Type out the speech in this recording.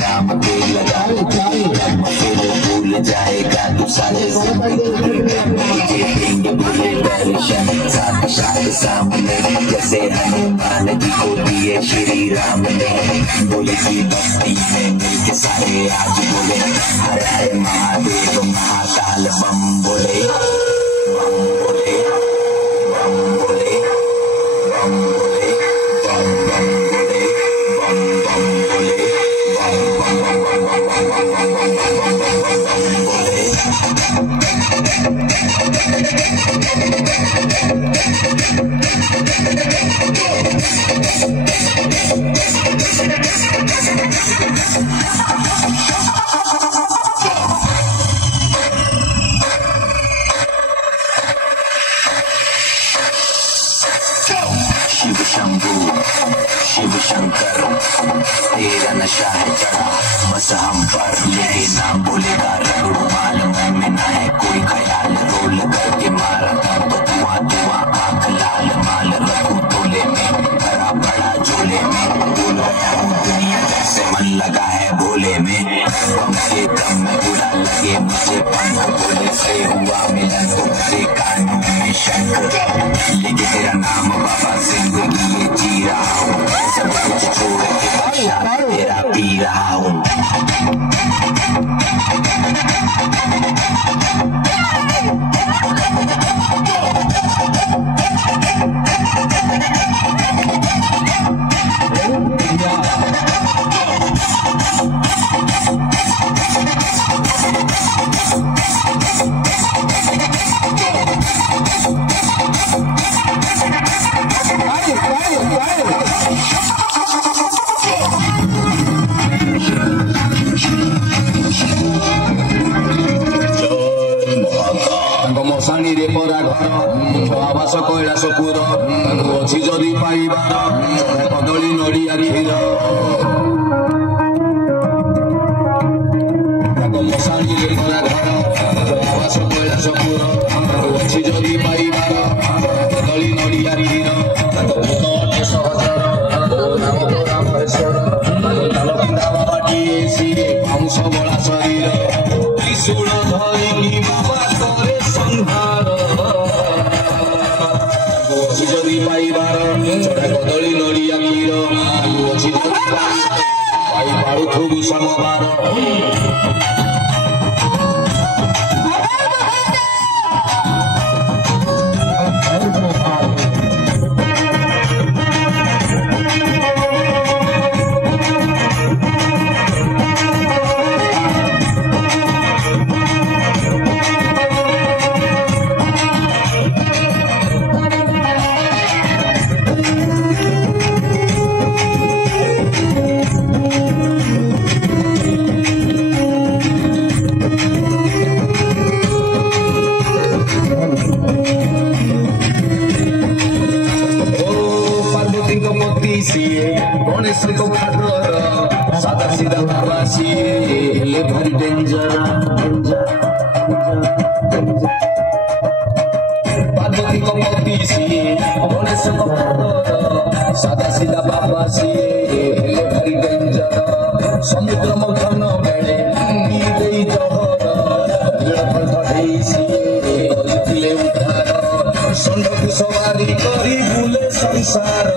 नाम पे लगा फिर भूल जाएगा तू सारे दर्शन साथ साथ सामने जैसे हनुमान जी को दिए श्री राम ने बोले की भक्ति में मिलके सारे आज बोले हर हर महादेव महाकाल बम बोले बम बोले बम बोले बम बोले बम बम बोले बम बम बोले बम बम बोले शिव शंभू शिव शंकर तेरा नशा है चढ़ा बस हम पर लेके नाम बोलेगा रगड़ू माल मन में ना है कोई ख्याल रोल करके मारा तब धुआं धुआं आंख लाल माल रखू तोले में बड़ा बड़ा झोले में बोल गया हूँ दुनिया जैसे मन लगा है भोले में बम के दम में बुरा लगे मुझे पंख बोले से हुआ मिलन तो मेरे कानों में शंख लेके तेरा नाम बाबा जिंदगी ये जी रहा हूँ सब कुछ छोड़ के बादशाह तेरा पी रहा हूँ रे परा घर आवास कैलासपुर अच्छी जदि पाइबार कदली नड़िया क्षीर मशाणी रे परा घर आवास कैलासपुर अच्छी जदि पाइबार कदली नड़िया क्षीर बाउंश बड़ा शरीर त्रिशूल धरिकी बाबा करे संहार अच्छी जदि पाइबार चढ़ा कदली नड़िया क्षीर अच्छी जदि पाइबारुथु समबार गणेश को खाटर सादा सीधा बाबा सिए भारी डेंजर पार्वती को पति सिए गणेश को खाटर सादा सीधा बाबा सिए भारी डेंजर समुद्र मथन बेले देई जहर सिए उद्धार षंड सवारी करी बुले संसार